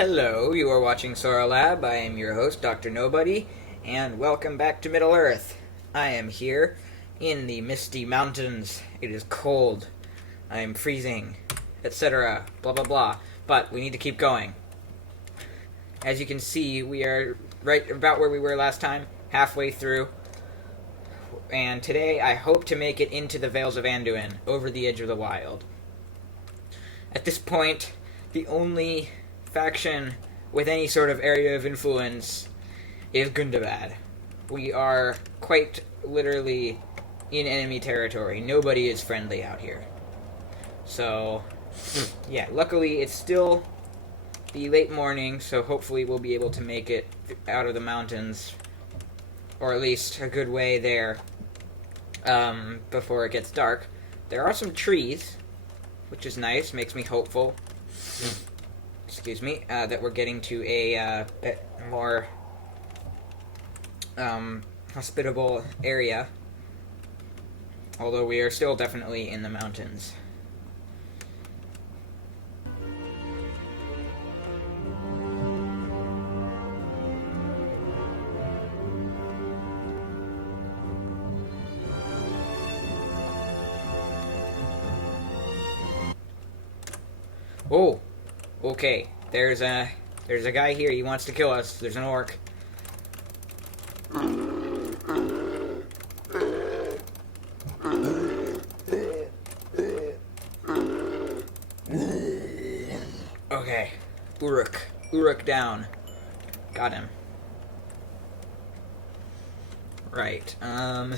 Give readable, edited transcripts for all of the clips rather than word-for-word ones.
Hello, you are watching Sora Lab. I am your host, Dr. Nobody, and welcome back to Middle Earth. I am here in the misty mountains. It is cold. I am freezing, etc. Blah blah blah. But we need to keep going. As you can see, we are right about where we were last time, halfway through. And today I hope to make it into the Vales of Anduin, over the edge of the wild. At this point, the only faction with any sort of area of influence is Gundabad. We are quite literally in enemy territory. Nobody is friendly out here. So, yeah, luckily it's still the late morning, so hopefully we'll be able to make it out of the mountains, or at least a good way there, before it gets dark. There are some trees, which is nice, makes me hopeful. Excuse me, that we're getting to a bit more hospitable area, although we are still definitely in the mountains. Oh, okay. There's a guy here. He wants to kill us. There's an orc. Okay, Uruk down. Got him. Right. Are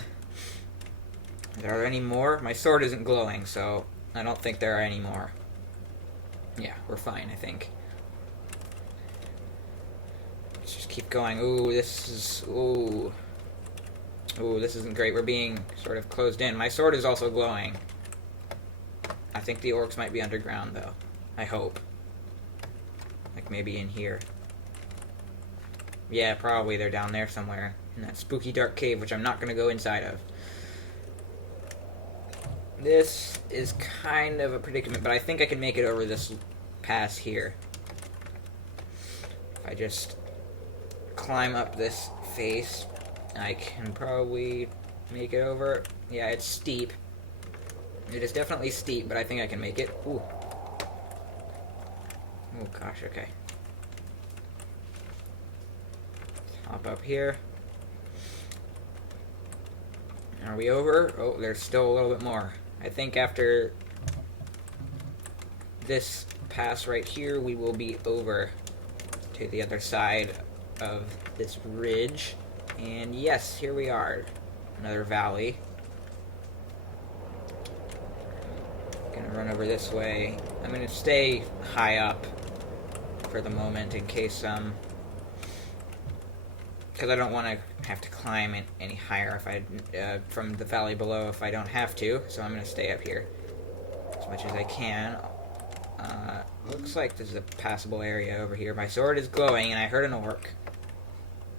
there any more? My sword isn't glowing, so I don't think there are any more. Yeah, we're fine, I think. Let's just keep going. Ooh, this is... Ooh, this isn't great. We're being sort of closed in. My sword is also glowing. I think the orcs might be underground, though. I hope. Like, maybe in here. Yeah, probably they're down there somewhere. In that spooky dark cave, which I'm not going to go inside of. This is kind of a predicament, but I think I can make it over this pass here. If I just climb up this face, I can probably make it over. Yeah, it's steep. It is definitely steep, but I think I can make it. Ooh. Oh gosh, okay. Let's hop up here. Are we over? Oh, there's still a little bit more. I think after this pass right here, we will be over to the other side of this ridge. And yes, here we are. Another valley. Gonna run over this way. I'm gonna stay high up for the moment in case, because I don't want to have to climb any higher if I from the valley below if I don't have to, so I'm going to stay up here as much as I can. Looks like this is a passable area over here. My sword is glowing, and I heard an orc,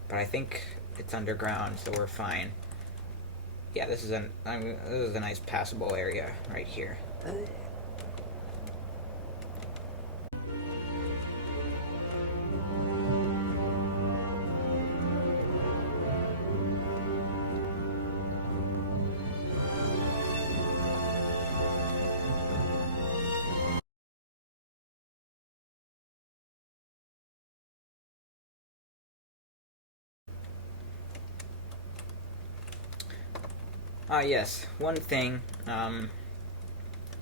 but I think it's underground, so we're fine. Yeah, this is a nice passable area right here. Yes, one thing,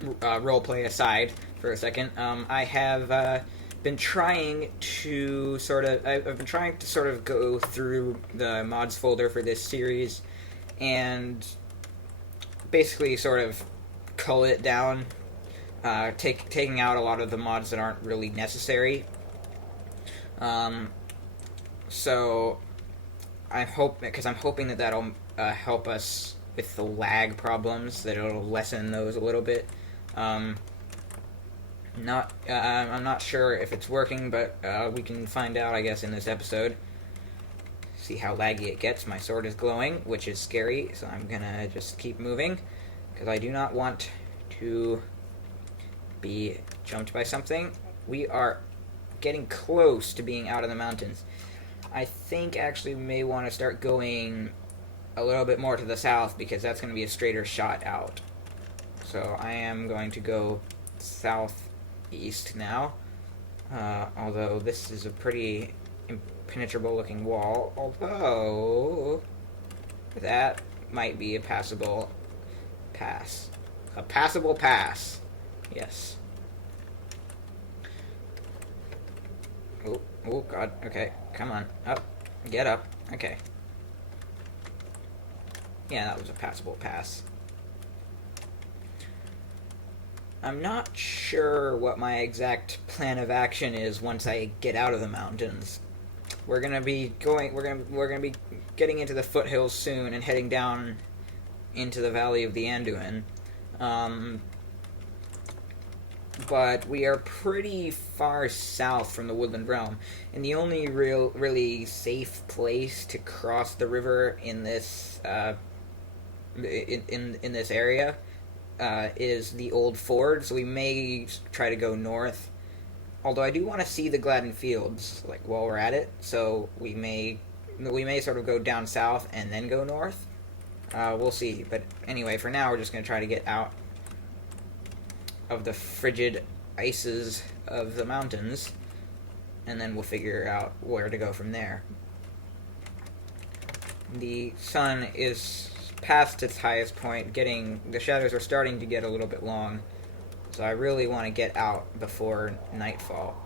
roleplay aside for a second, I have been trying to I've been trying to sort of go through the mods folder for this series and basically sort of cull it down, taking out a lot of the mods that aren't really necessary. So I'm hoping that that'll help us with the lag problems, that it'll lessen those a little bit. I'm not sure if it's working, but we can find out, I guess, in this episode. See how laggy it gets. My sword is glowing, which is scary, so I'm gonna just keep moving, because I do not want to be jumped by something. We are getting close to being out of the mountains. I think actually we may want to start going a little bit more to the south because that's going to be a straighter shot out. So I am going to go southeast now. Although this is a pretty impenetrable looking wall. Although that might be a passable pass. A passable pass. Yes. Oh god. Okay. Come on. Up. Get up. Okay. Yeah, that was a passable pass. I'm not sure what my exact plan of action is once I get out of the mountains. We're gonna be getting into the foothills soon and heading down into the Valley of the Anduin. But we are pretty far south from the Woodland Realm, and the only really safe place to cross the river in this in this area is the old ford. So we may try to go north. Although I do want to see the Gladden Fields, like, while we're at it, so we may sort of go down south and then go north. We'll see. But anyway, for now, we're just going to try to get out of the frigid ices of the mountains, and then we'll figure out where to go from there. The sun is past its highest point. The shadows are starting to get a little bit long. So I really want to get out before nightfall.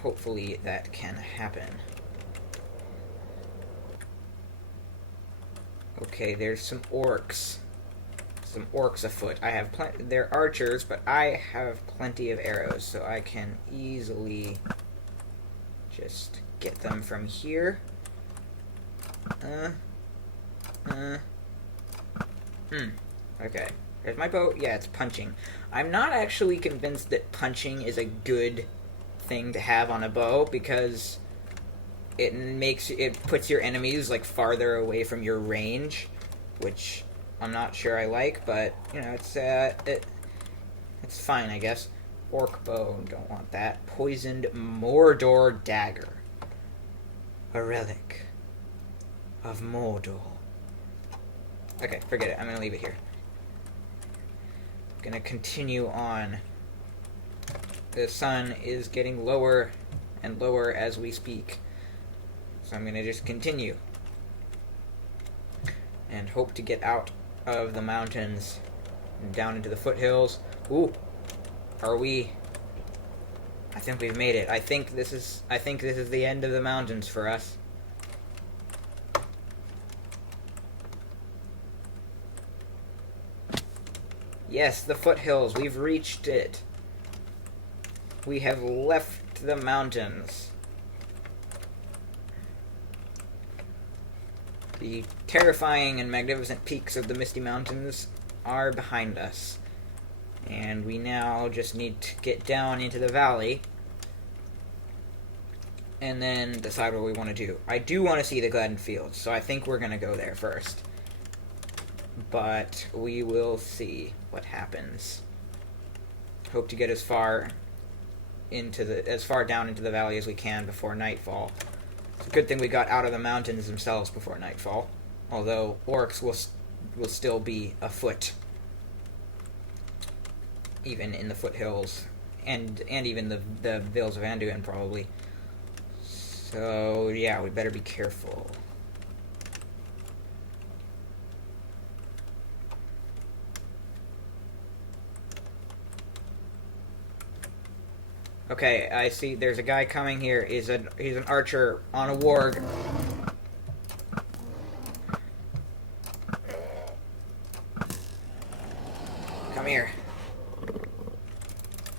Hopefully that can happen. Okay, there's some orcs. Some orcs afoot. They're archers, but I have plenty of arrows, so I can easily just get them from here. Okay. There's my bow. Yeah, it's punching. I'm not actually convinced that punching is a good thing to have on a bow because it puts your enemies like farther away from your range, which I'm not sure I like, but you know, it's fine, I guess. Orc bow, don't want that. Poisoned Mordor dagger. A relic of Mordor. Okay, forget it. I'm gonna leave it here. Gonna continue on. The sun is getting lower and lower as we speak, so I'm gonna just continue and hope to get out of the mountains and down into the foothills. Ooh, are we? I think we've made it. I think this is the end of the mountains for us. Yes, the foothills. We've reached it. We have left the mountains. The terrifying and magnificent peaks of the Misty Mountains are behind us. And we now just need to get down into the valley and then decide what we want to do. I do want to see the Gladden Fields, so I think we're going to go there first. But we will see what happens. Hope to get as far down into the valley as we can before nightfall. It's a good thing we got out of the mountains themselves before nightfall. Although orcs will still be afoot, even in the foothills, and even the Vales of Anduin probably. So yeah, we better be careful. Okay, I see there's a guy coming here. He's an archer on a warg. Come here.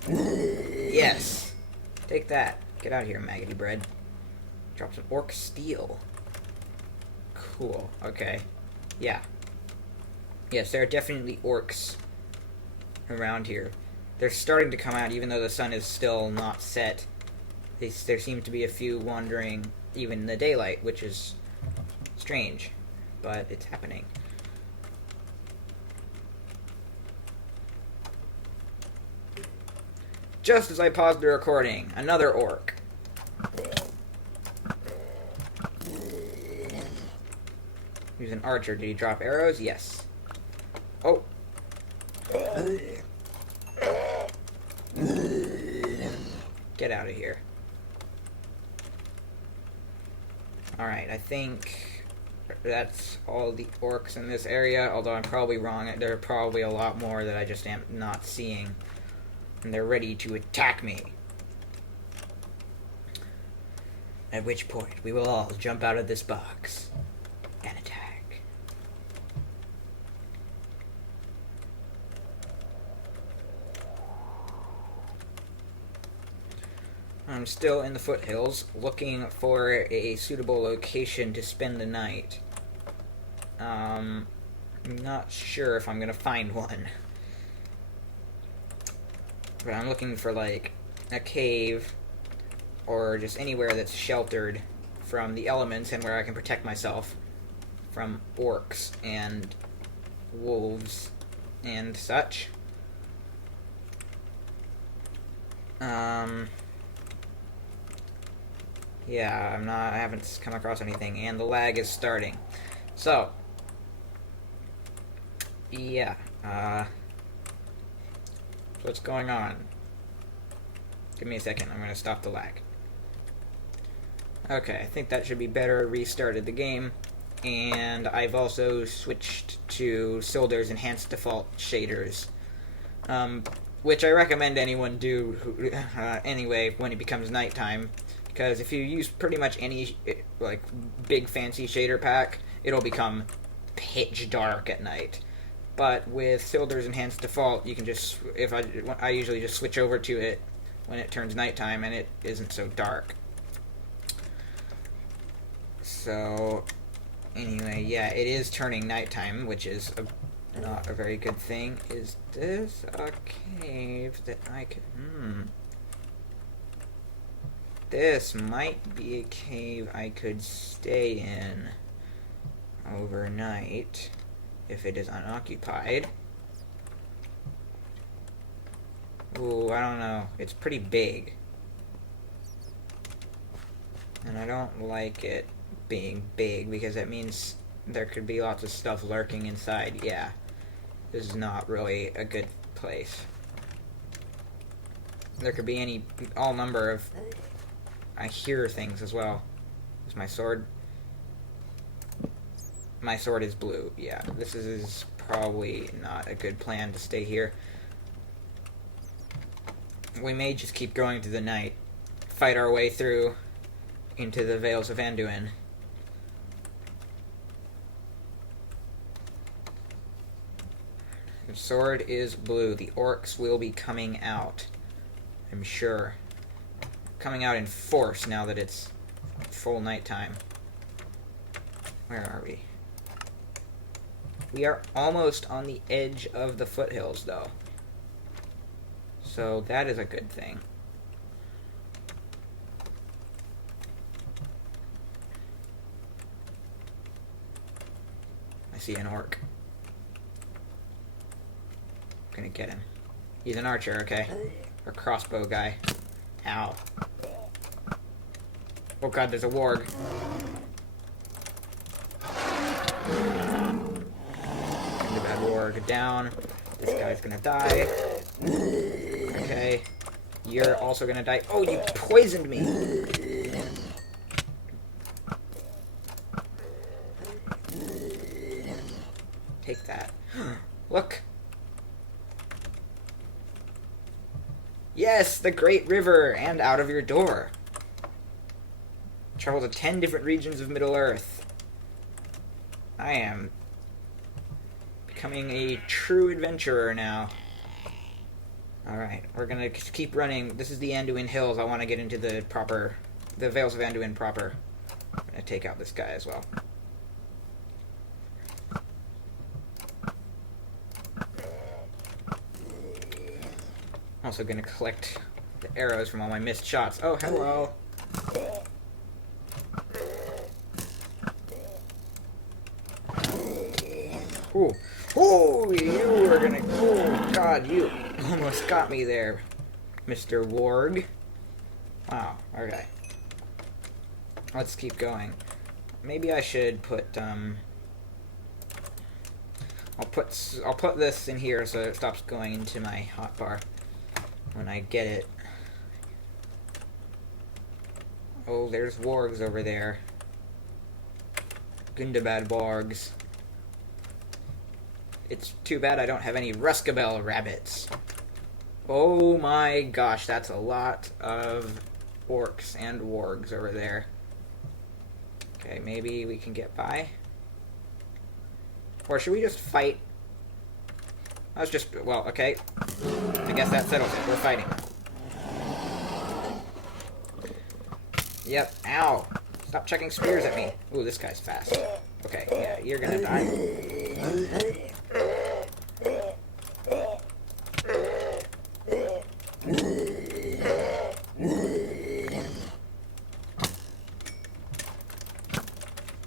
Yes. Take that. Get out of here, maggoty bread. Drop some orc steel. Cool. Okay. Yeah. Yes, there are definitely orcs around here. They're starting to come out, even though the sun is still not set. There seem to be a few wandering even in the daylight, which is strange, but it's happening. Just as I paused the recording, another orc. He's an archer. Did he drop arrows? Yes. Oh. Get out of here. Alright, I think that's all the orcs in this area, although I'm probably wrong. There are probably a lot more that I just am not seeing. And they're ready to attack me. At which point, we will all jump out of this box and attack. I'm still in the foothills, looking for a suitable location to spend the night. I'm not sure if I'm gonna find one. But I'm looking for, like, a cave, or just anywhere that's sheltered from the elements and where I can protect myself from orcs and wolves and such. Yeah, I haven't come across anything, and the lag is starting. So, yeah, what's going on? Give me a second, I'm gonna stop the lag. Okay, I think that should be better. Restarted the game, and I've also switched to Silder's Enhanced Default Shaders, which I recommend anyone do anyway when it becomes nighttime. Because if you use pretty much any, like, big fancy shader pack, it'll become pitch dark at night. But with Silder's Enhanced Default, you can just, I usually just switch over to it when it turns nighttime and it isn't so dark. So, anyway, yeah, it is turning nighttime, which is not a very good thing. Is this a cave that I could, This might be a cave I could stay in overnight if it is unoccupied. Ooh, I don't know. It's pretty big. And I don't like it being big because that means there could be lots of stuff lurking inside. Yeah, this is not really a good place. There could be all number of... I hear things as well. Is my sword? My sword is blue. Yeah, this is probably not a good plan to stay here. We may just keep going through the night, fight our way through into the Vales of Anduin. The sword is blue. The orcs will be coming out, I'm sure. Coming out in force now that it's full nighttime. Where are we? We are almost on the edge of the foothills, though. So that is a good thing. I see an orc. I'm gonna get him. He's an archer, okay? Or crossbow guy. Ow. Oh god, there's a warg. Getting the bad warg down. This guy's gonna die. Okay. You're also gonna die. Oh, you poisoned me! Take that. Look! Yes, the Great River, and out of your door. Travel to 10 different regions of Middle-earth. I am becoming a true adventurer now. Alright, we're gonna keep running. This is the Anduin Hills. I want to get into the Vales of Anduin proper. I'm gonna take out this guy as well. Also gonna collect the arrows from all my missed shots. Oh, hello! Ooh. Ooh, you were gonna... Oh, God, you almost got me there. Mr. Warg. Wow, okay. Let's keep going. Maybe I should put, I'll put this in here so it stops going into my hotbar when I get it. Oh, there's wargs over there. Gundabad wargs. It's too bad I don't have any Ruskabell rabbits. Oh my gosh, that's a lot of orcs and wargs over there. Okay, maybe we can get by. Or should we just fight? Let's just, well, okay. I guess that settles it. We're fighting. Yep, ow. Stop chucking spears at me. Ooh, this guy's fast. Okay, yeah, you're gonna die.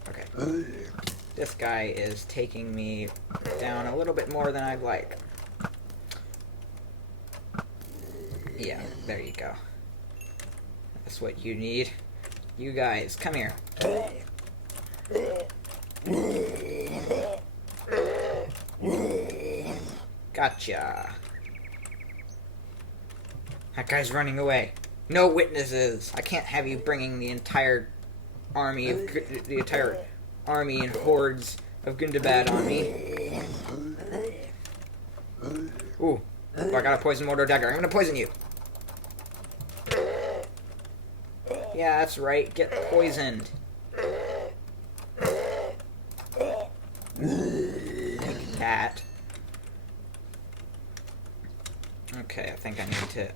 Okay. This guy is taking me down a little bit more than I'd like. Yeah, there you go. That's what you need. You guys, come here. Gotcha. That guy's running away. No witnesses. I can't have you bringing the entire army of and hordes of Gundabad on me. Ooh, I got a poison mortar dagger. I'm gonna poison you. Yeah, that's right. Get poisoned. Like that. Okay, I think I need to...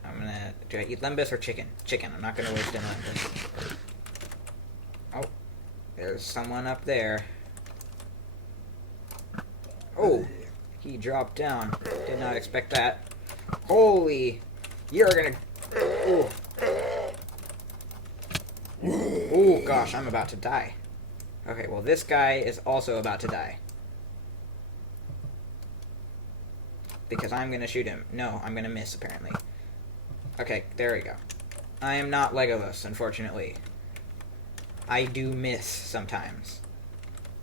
Do I eat lembas or chicken? Chicken. I'm not gonna waste any lembas. Oh. There's someone up there. Oh. He dropped down. Did not expect that. Holy... You're gonna... Ooh. Ooh, gosh, I'm about to die. Okay, well, this guy is also about to die. Because I'm gonna shoot him. No, I'm gonna miss, apparently. Okay, there we go. I am not Legolas, unfortunately. I do miss sometimes.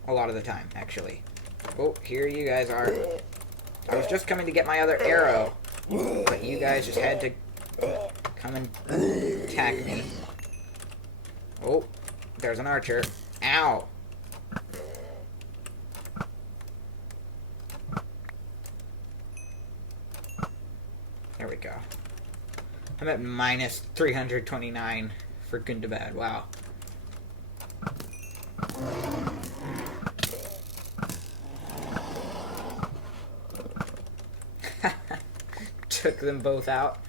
A lot of the time, actually. Oh, here you guys are. I was just coming to get my other arrow. But you guys just had to come and attack me. Oh, there's an archer. Ow! There we go. I'm at minus 329 for Gundabad. Wow. Took them both out.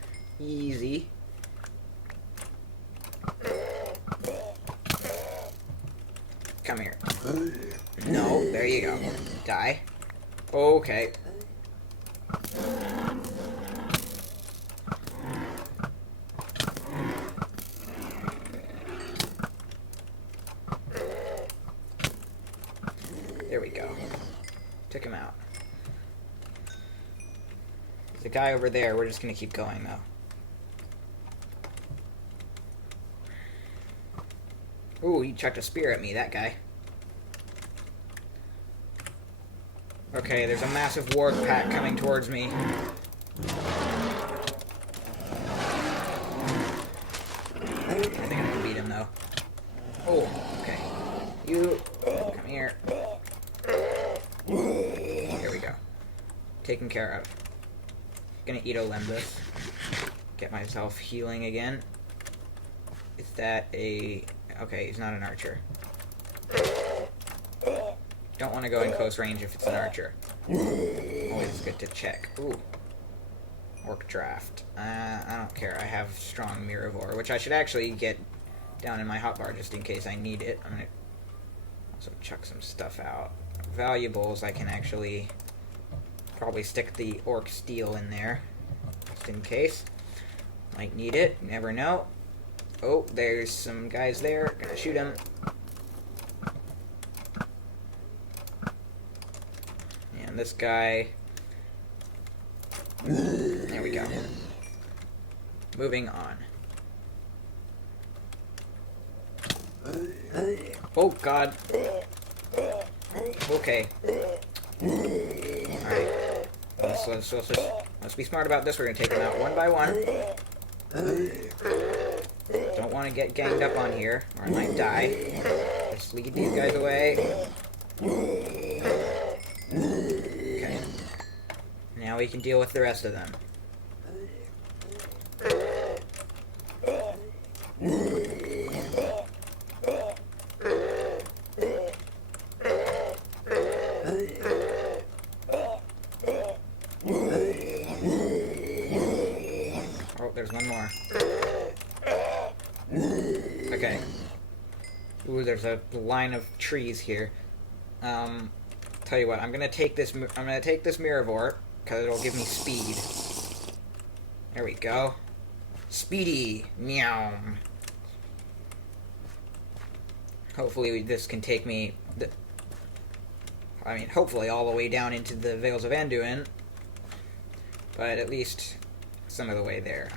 Easy. Come here. No, there you go. Die. Okay. There we go. Took him out. There's a guy over there. We're just gonna keep going, though. Ooh, he chucked a spear at me, that guy. Okay, there's a massive warg pack coming towards me. I think I can beat him, though. Oh, okay. You, come here. There we go. Taken care of. Gonna eat a lembas. Get myself healing again. Is that a... Okay, he's not an archer. Don't want to go in close range if it's an archer. Always good to check. Ooh. Orc draft. I don't care. I have strong Miravor, which I should actually get down in my hotbar just in case I need it. I'm gonna also chuck some stuff out. Valuables, I can actually probably stick the orc steel in there just in case. Might need it. You never know. Oh, there's some guys there. Gonna shoot him. And this guy... There we go. moving on. Oh god. Okay. Alright. Let's be smart about this. We're gonna take them out one by one. Don't want to get ganged up on here, or I might die. Just lead these guys away. Okay. Now we can deal with the rest of them. Oh, there's one more. Okay. Ooh, there's a line of trees here. Tell you what, I'm gonna take this Mirror, because it'll give me speed. There we go. Speedy! Meow. Hopefully this can take me... hopefully all the way down into the Vales of Anduin. But at least some of the way there.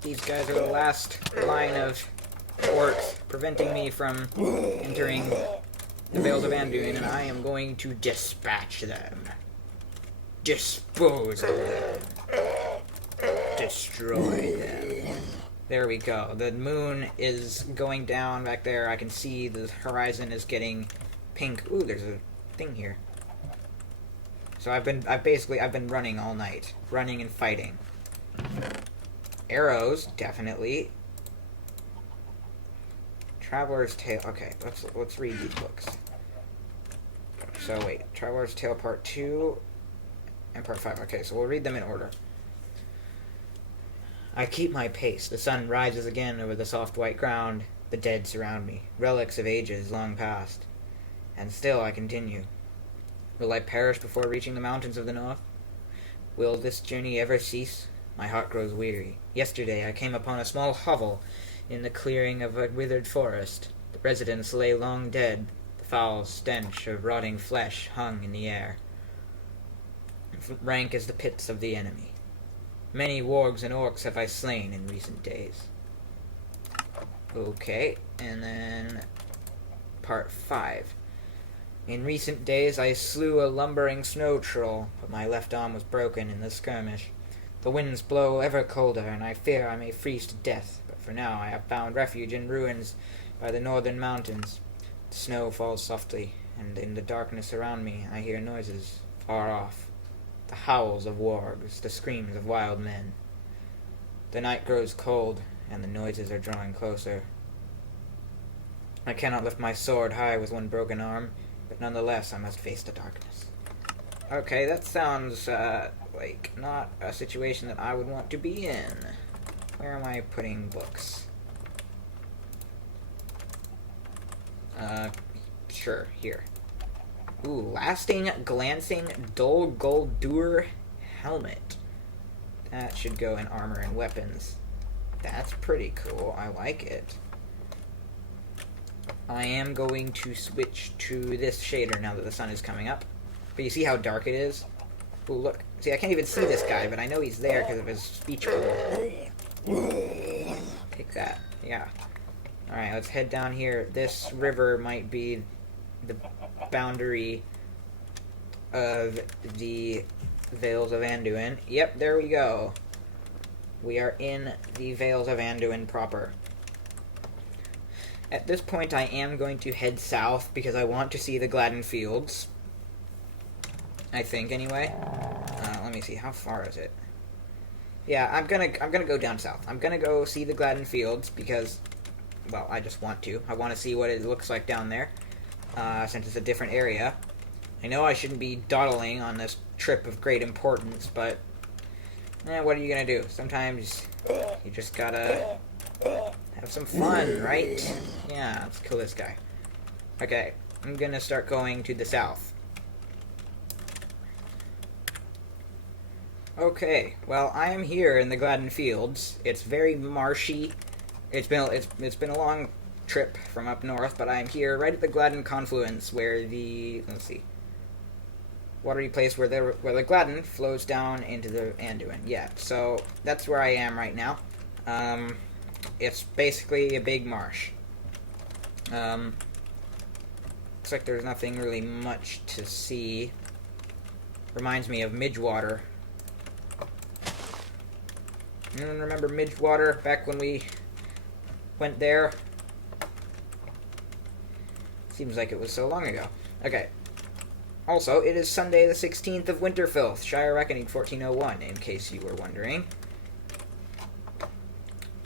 These guys are the last line of orcs preventing me from entering the Vales of Anduin, and I am going to dispatch them. Dispose of them. Destroy them. There we go. The moon is going down back there. I can see the horizon is getting pink. Ooh, there's a thing here. So I've been running all night. Running and fighting. Arrows, definitely. Traveler's Tale. Okay, let's read these books. So wait, Traveler's Tale Part 2 and Part 5. Okay, so we'll read them in order. I keep my pace. The sun rises again over the soft white ground. The dead surround me, relics of ages long past. And still I continue. Will I perish before reaching the mountains of the north? Will this journey ever cease? My heart grows weary. Yesterday I came upon a small hovel in the clearing of a withered forest. The residents lay long dead. The foul stench of rotting flesh hung in the air, rank as the pits of the enemy. Many wargs and orcs have I slain in recent days. Okay, and then Part 5. In recent days I slew a lumbering snow troll, but my left arm was broken in the skirmish. The winds blow ever colder, and I fear I may freeze to death, but for now I have found refuge in ruins by the northern mountains. The snow falls softly, and in the darkness around me I hear noises far off. The howls of wargs, the screams of wild men. The night grows cold, and the noises are drawing closer. I cannot lift my sword high with one broken arm, but nonetheless I must face the darkness. Okay, that sounds, like, not a situation that I would want to be in. Where am I putting books? Sure, here. Ooh, lasting, glancing, dull Guldur helmet. That should go in armor and weapons. That's pretty cool. I like it. I am going to switch to this shader now that the sun is coming up. But you see how dark it is? Ooh, look. See, I can't even see this guy, but I know he's there because of his speech bubble. Take that. Yeah. Alright, let's head down here. This river might be the boundary of the Vales of Anduin. Yep, there we go. We are in the Vales of Anduin proper. At this point, I am going to head south because I want to see the Gladden Fields. I think, anyway. Let me see. How far is it? Yeah, I'm gonna go down south. I'm gonna go see the Gladden Fields because, well, I just want to. I want to see what it looks like down there, since it's a different area. I know I shouldn't be dawdling on this trip of great importance, but what are you gonna do? Sometimes you just gotta have some fun, right? Yeah, let's kill this guy. Okay, I'm gonna start going to the south. Okay, well, I am here in the Gladden Fields. It's very marshy. It's been a long trip from up north, but I am here right at the Gladden confluence where the watery place where the Gladden flows down into the Anduin. Yeah, so that's where I am right now. It's basically a big marsh. Looks like there's nothing really much to see. Reminds me of Midgewater. Anyone remember Midgewater back when we went there? Seems like it was so long ago. Okay. Also, it is Sunday the 16th of Winterfilth, Shire Reckoning 1401, in case you were wondering.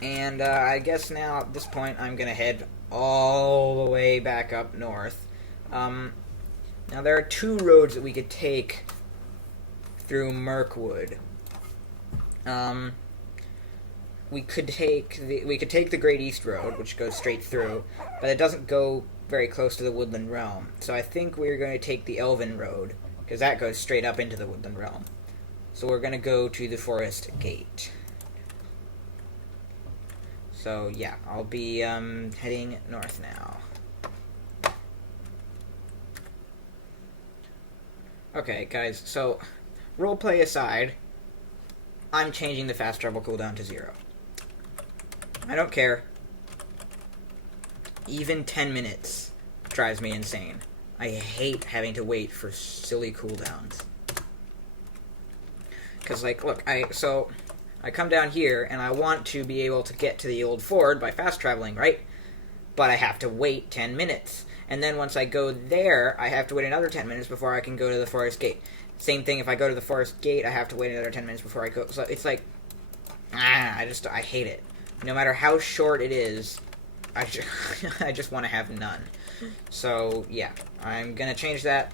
And I guess now, at this point, I'm going to head all the way back up north. Now, there are two roads that we could take through Mirkwood. We could take the Great East Road, which goes straight through, but it doesn't go very close to the Woodland Realm. So I think we're going to take the Elven Road, because that goes straight up into the Woodland Realm. So we're going to go to the Forest Gate. So yeah, I'll be heading north now. Okay, guys, so roleplay aside, I'm changing the fast travel cooldown to 0. I don't care. Even 10 minutes drives me insane. I hate having to wait for silly cooldowns. Because, like, look, I come down here, and I want to be able to get to the old ford by fast traveling, right? But I have to wait 10 minutes. And then once I go there, I have to wait another 10 minutes before I can go to the Forest Gate. Same thing, if I go to the Forest Gate, I have to wait another 10 minutes before I go. So it's like, I hate it. No matter how short it is, I just want to have none. So, yeah, I'm going to change that.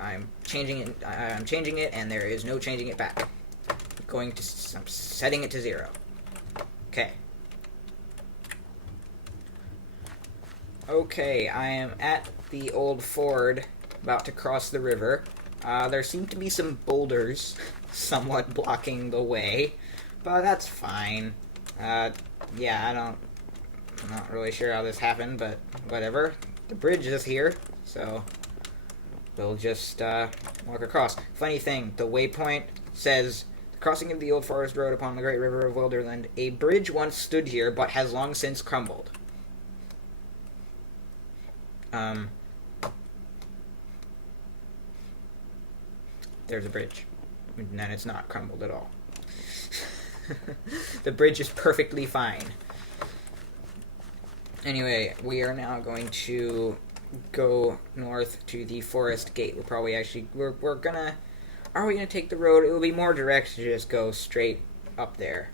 I'm changing it, and there is no changing it back. I'm setting it to 0. Okay. Okay, I am at the old ford, about to cross the river. There seem to be some boulders somewhat blocking the way, but that's fine. Yeah, I'm not really sure how this happened, but whatever. The bridge is here, so we'll just walk across. Funny thing, the waypoint says, the crossing of the old forest road upon the great river of Wilderland. A bridge once stood here, but has long since crumbled. There's a bridge. And then it's not crumbled at all. The bridge is perfectly fine. Anyway, we are now going to go north to the Forest Gate. Are we gonna take the road? It will be more direct to just go straight up there.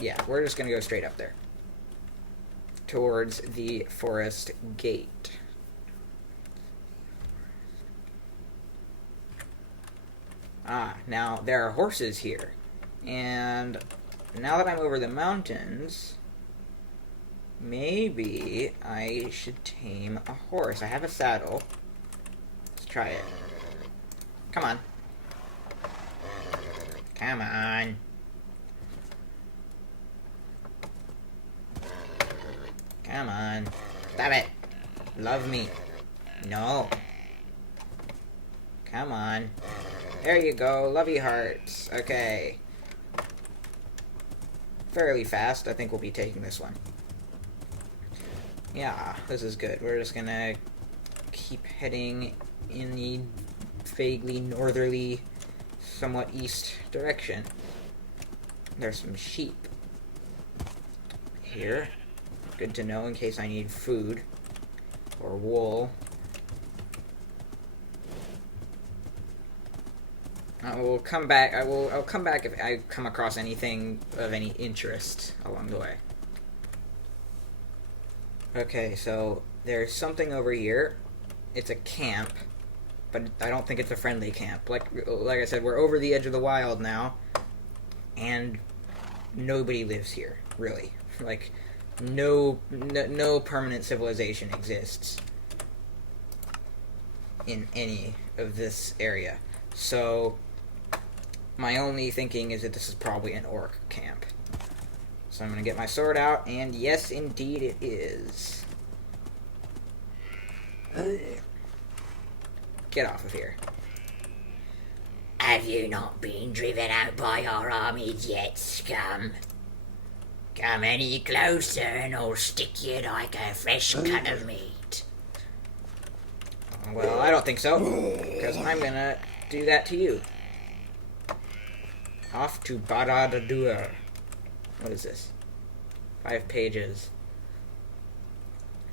Yeah, we're just gonna go straight up there. Towards the Forest Gate. Now there are horses here. And now that I'm over the mountains, maybe I should tame a horse. I have a saddle. Let's try it. Come on. Come on. Come on. Stop it. Love me. No. Come on. There you go. Lovey hearts. Okay. Fairly fast. I think we'll be taking this one. Yeah, this is good. We're just gonna keep heading in the vaguely northerly, somewhat east direction. There's some sheep here. Good to know in case I need food or wool. I'll come back if I come across anything of any interest along the way. Okay, so there's something over here. It's a camp, but I don't think it's a friendly camp. Like I said, we're over the edge of the wild now, and nobody lives here, really. Like, no permanent civilization exists in any of this area. So my only thinking is that this is probably an orc camp. So I'm going to get my sword out, and yes, indeed it is. Get off of here. Have you not been driven out by our armies yet, scum? Come any closer and I'll stick you like a fresh cut of meat. Well, I don't think so, because I'm going to do that to you. Off to Barad-dûr. What is this? 5 pages.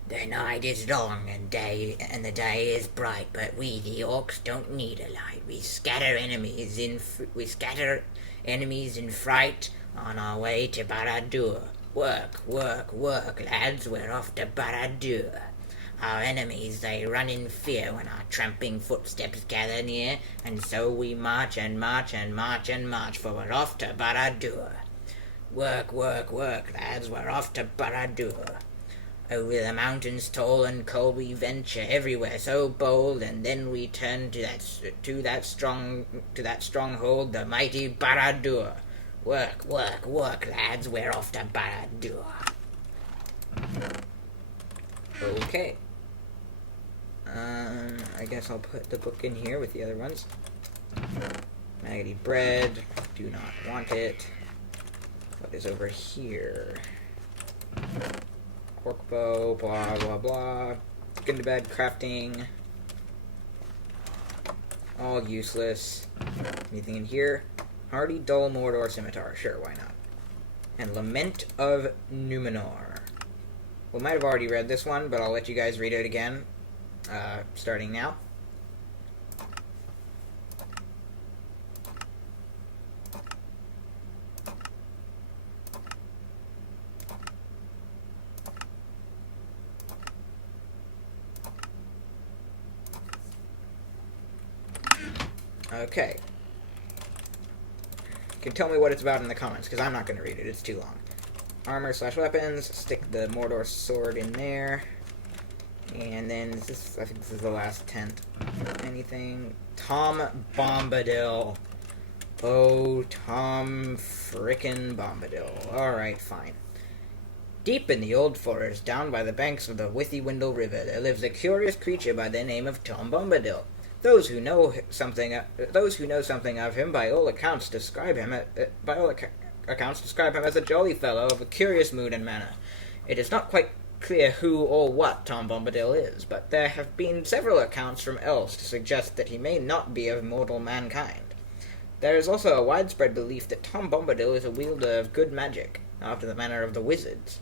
The night is long and the day is bright, but we, the orcs, don't need a light. We scatter enemies in fright on our way to Barad-dûr. Work, work, work, lads. We're off to Barad-dûr. Our enemies, they run in fear when our tramping footsteps gather near, and so we march and march and march and march, for we're off to Barad-dûr. Work, work, work, lads. We're off to Barad-dûr. Over the mountains tall and cold we venture, everywhere so bold, and then we turn to that stronghold, the mighty Barad-dûr. Work, work, work, lads. We're off to Barad-dûr. Okay. I guess I'll put the book in here with the other ones. Maggoty bread. Do not want it. What is over here? Orc bow, blah, blah, blah. Get into bed, crafting. All useless. Anything in here? Hardy, dull, Mordor, scimitar. Sure, why not? And Lament of Numenor. We might have already read this one, but I'll let you guys read it again, starting now. Okay. You can tell me what it's about in the comments, because I'm not going to read it. It's too long. Armor/weapons. Stick the Mordor sword in there. And then, I think this is the last tent. Anything? Tom Bombadil. Oh, Tom frickin' Bombadil. Alright, fine. Deep in the old forest, down by the banks of the Withywindle River, there lives a curious creature by the name of Tom Bombadil. Those who know something of him, by all accounts, describe him as a jolly fellow of a curious mood and manner. It is not quite clear who or what Tom Bombadil is, but there have been several accounts from elves to suggest that he may not be of mortal mankind. There is also a widespread belief that Tom Bombadil is a wielder of good magic, after the manner of the wizards,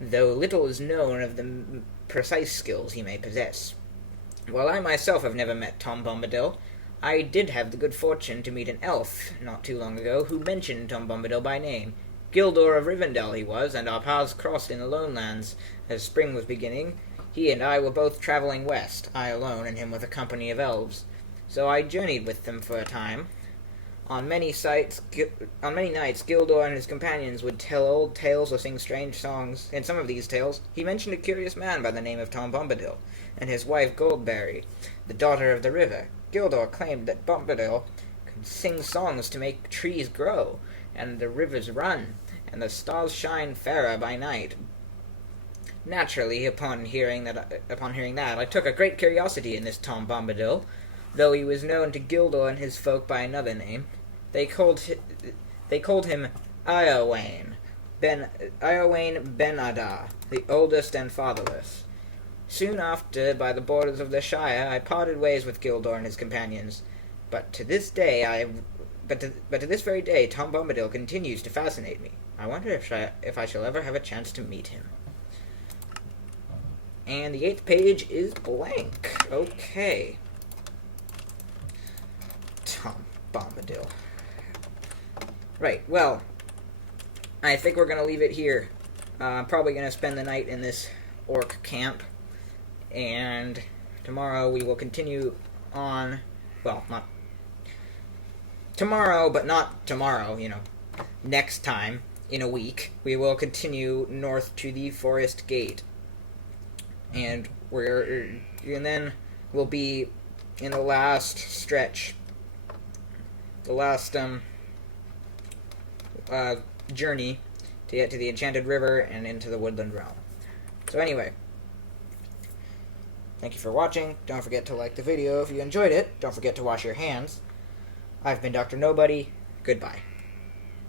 though little is known of the precise skills he may possess. While I myself have never met Tom Bombadil, I did have the good fortune to meet an elf not too long ago who mentioned Tom Bombadil by name. Gildor of Rivendell he was, and our paths crossed in the Lone Lands as spring was beginning. He and I were both traveling west, I alone and him with a company of elves. So I journeyed with them for a time. On many nights, Gildor and his companions would tell old tales or sing strange songs. In some of these tales, he mentioned a curious man by the name of Tom Bombadil, and his wife Goldberry, the daughter of the river. Gildor claimed that Bombadil could sing songs to make trees grow, and the rivers run, and the stars shine fairer by night. Naturally, upon hearing that, I took a great curiosity in this Tom Bombadil, though he was known to Gildor and his folk by another name. They called him Eowyn Ben-Adar, the oldest and fatherless. Soon after, by the borders of the Shire, I parted ways with Gildor and his companions. But to this very day, Tom Bombadil continues to fascinate me. I wonder if I shall ever have a chance to meet him. And the 8th page is blank. Okay. Tom Bombadil. Right, well, I think we're going to leave it here. I'm probably going to spend the night in this orc camp. And tomorrow we will continue on, well, not tomorrow, but not tomorrow, next time, in a week, we will continue north to the Forest Gate. And then we'll be in the last stretch the last journey to get to the Enchanted River and into the Woodland Realm. So anyway, thank you for watching. Don't forget to like the video if you enjoyed it. Don't forget to wash your hands. I've been Dr. Nobody. Goodbye.